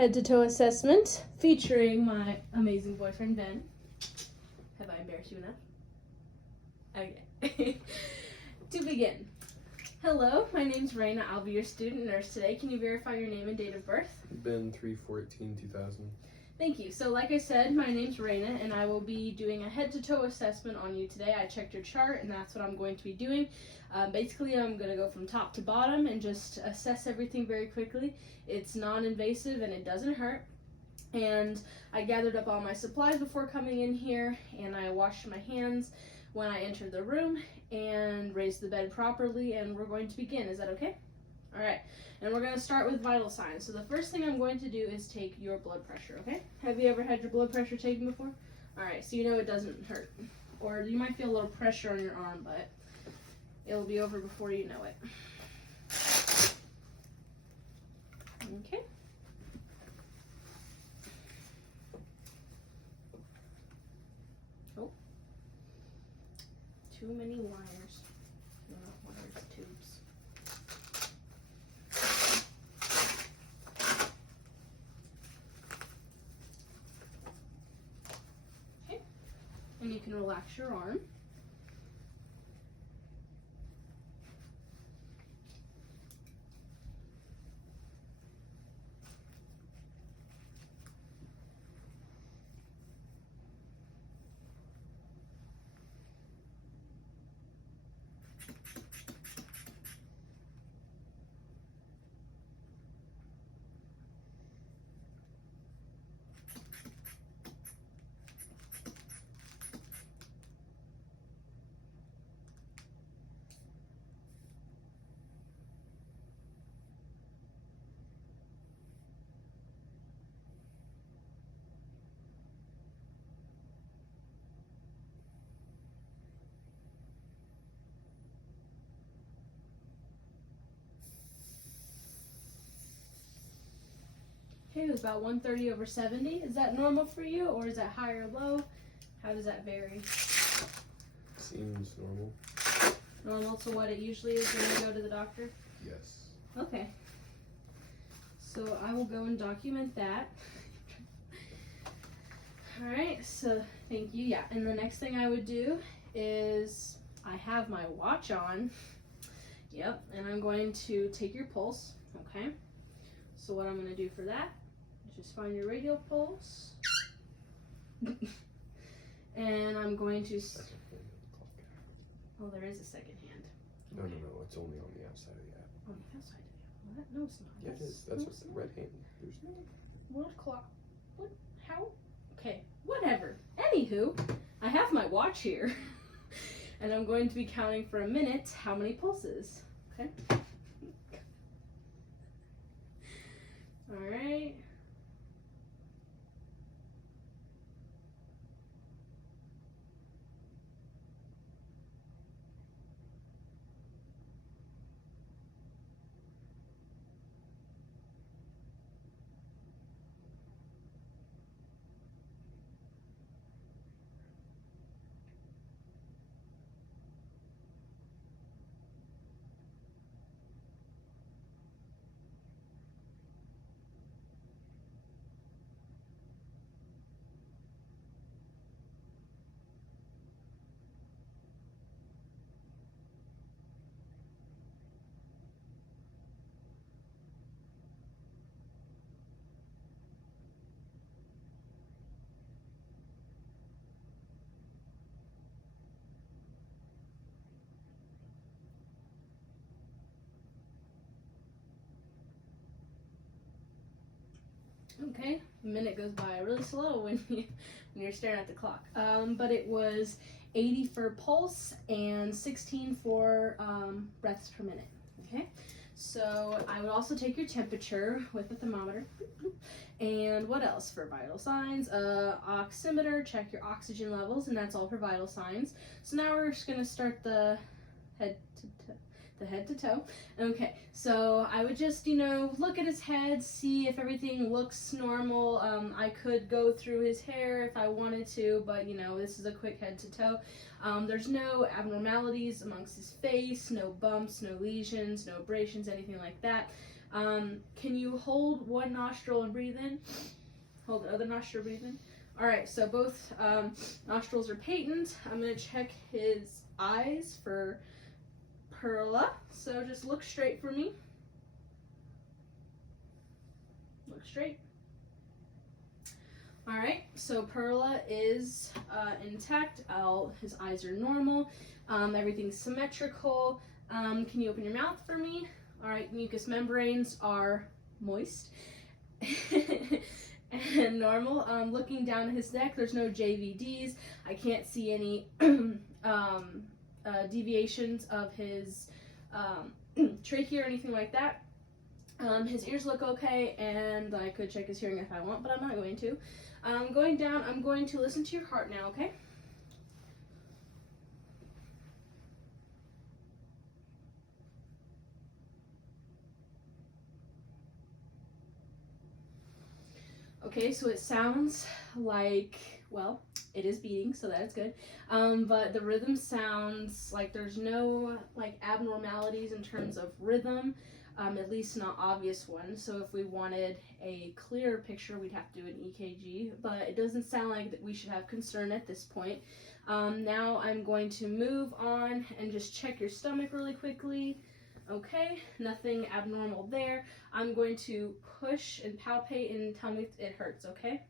head to toe assessment featuring my amazing boyfriend Ben. Have I embarrassed you enough? Okay. To begin. Hello, my name's Raina. I'll be your student nurse today. Can you verify your name and date of birth? Ben 3/14/2000. Thank you. So like I said, my name's Raina and I will be doing a head to toe assessment on you today. I checked your chart and that's what I'm going to be doing. Basically, I'm going to go from top to bottom and just assess everything very quickly. It's non-invasive and it doesn't hurt. And I gathered up all my supplies before coming in here, and I washed my hands when I entered the room and raised the bed properly, and we're going to begin. Is that okay? All right, and we're going to start with vital signs. So the first thing I'm going to do is take your blood pressure, okay? Have you ever had your blood pressure taken before? All right, so you know it doesn't hurt. Or you might feel a little pressure on your arm, but it'll be over before you know it. Okay. Oh. Too many wires. Not wires, tubes. Okay. And you can relax your arm. Okay, it was about 130/70. Is that normal for you, or is that high or low? How does that vary? Seems normal. Normal to what it usually is when you go to the doctor? Yes. Okay. So I will go and document that. Alright, so thank you. Yeah, and the next thing I would do is I have my watch on. Yep, and I'm going to take your pulse. Okay. So what I'm going to do for that is just find your radial pulse. And I'm going to... Oh, there is a second hand. No, it's only on the outside of the app. On the outside of the... No, it's not. Yeah, it is. That's what the red hand. There's no... What clock? What? How? Okay, whatever. Anywho, I have my watch here. And I'm going to be counting for a minute how many pulses. Okay? Alright. Okay, a minute goes by really slow when you're staring at the clock. But it was 80 for pulse and 16 for breaths per minute. Okay, so I would also take your temperature with a thermometer. And what else for vital signs? Oximeter, check your oxygen levels, and that's all for vital signs. So now we're just gonna start the head to toe. Okay, so I would just, look at his head, see if everything looks normal. I could go through his hair if I wanted to, but this is a quick head to toe. There's no abnormalities amongst his face, no bumps, no lesions, no abrasions, anything like that. Can you hold one nostril and breathe in? Hold the other nostril, breathe in. Alright, so both nostrils are patent. I'm going to check his eyes for Perla. So just look straight for me. Look straight. Alright, so Perla is intact. His eyes are normal. Everything's symmetrical. Can you open your mouth for me? Alright, mucous membranes are moist and normal. Looking down his neck, there's no JVDs. I can't see any deviations of his trachea or anything like that. His ears look okay, and I could check his hearing if I want, but I'm not going to. Going down, I'm going to listen to your heart now, okay? Okay, so it sounds like, well, it is beating, so that's good. But the rhythm sounds like there's no like abnormalities in terms of rhythm, at least not obvious ones. So if we wanted a clearer picture, we'd have to do an EKG, but it doesn't sound like that we should have concern at this point. Now I'm going to move on and just check your stomach really quickly. Okay, nothing abnormal there. I'm going to push and palpate and tell me if it hurts, okay?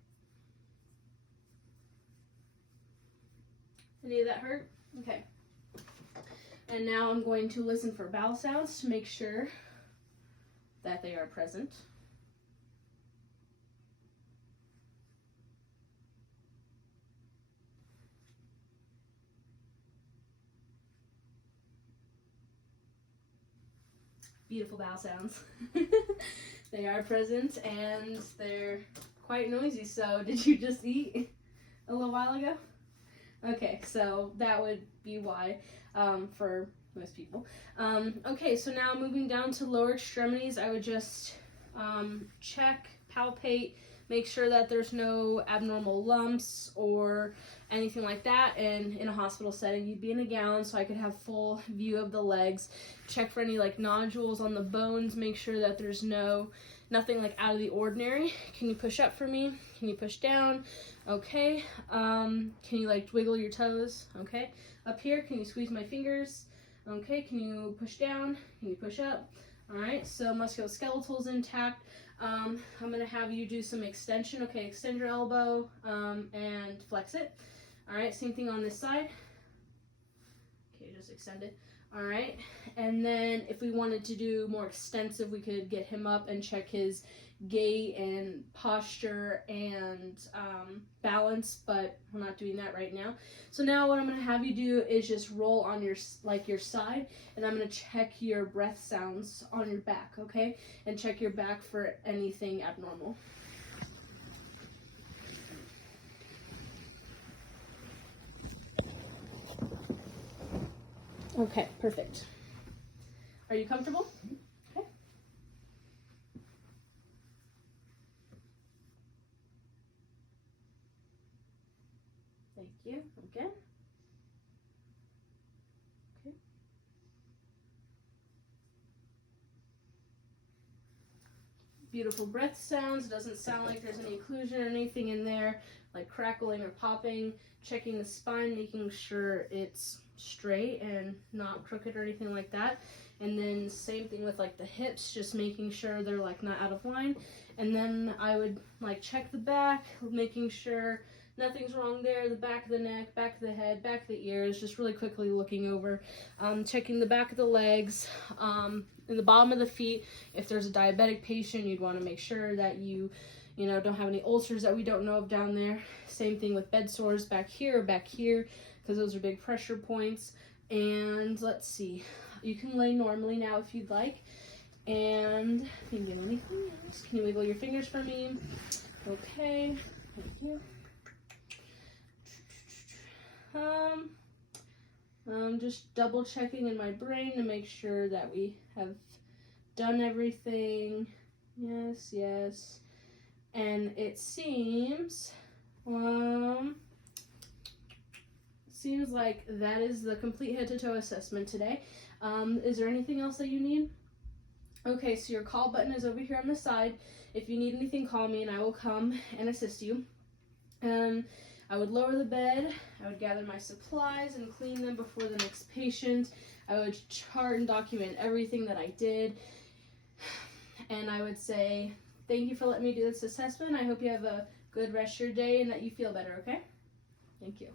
Any of that hurt? Okay. And now I'm going to listen for bowel sounds to make sure that they are present. Beautiful bowel sounds. They are present and they're quite noisy. So did you just eat a little while ago? Okay, so that would be why for most people. Okay, so now moving down to lower extremities, I would just check, palpate, make sure that there's no abnormal lumps or anything like that. And in a hospital setting, you'd be in a gown so I could have full view of the legs. Check for any like nodules on the bones, make sure that there's nothing like out of the ordinary. Can you push up for me? Can you push down? Okay. Can you like wiggle your toes? Okay. Up here, can you squeeze my fingers? Okay. Can you push down? Can you push up? All right. So musculoskeletal is intact. I'm gonna have you do some extension. Okay. Extend your elbow and flex it. All right. Same thing on this side. Okay. Just extend it. All right, and then if we wanted to do more extensive, we could get him up and check his gait and posture and balance, but we're not doing that right now. So now what I'm going to have you do is just roll on your side, and I'm going to check your breath sounds on your back, okay? And check your back for anything abnormal. Okay, perfect. Are you comfortable? Okay. Thank you. Again. Okay. Beautiful breath sounds. Doesn't sound like there's any occlusion or anything in there, like crackling or popping. Checking the spine, making sure it's straight and not crooked or anything like that. And then same thing with like the hips, just making sure they're like not out of line. And then I would like check the back, making sure nothing's wrong there, the back of the neck, back of the head, back of the ears, just really quickly looking over, checking the back of the legs, in the bottom of the feet. If there's a diabetic patient, you'd want to make sure that you don't have any ulcers that we don't know of down there. Same thing with bed sores back here, because those are big pressure points. And let's see, you can lay normally now if you'd like. And can you get anything else? Can you wiggle your fingers for me? Okay, thank you. Just double checking in my brain to make sure that we have done everything. Yes. And it seems like that is the complete head to toe assessment today. Is there anything else that you need? Okay, so your call button is over here on the side. If you need anything, call me and I will come and assist you. I would lower the bed, I would gather my supplies and clean them before the next patient. I would chart and document everything that I did. And I would say, thank you for letting me do this assessment. I hope you have a good rest of your day and that you feel better, okay? Thank you.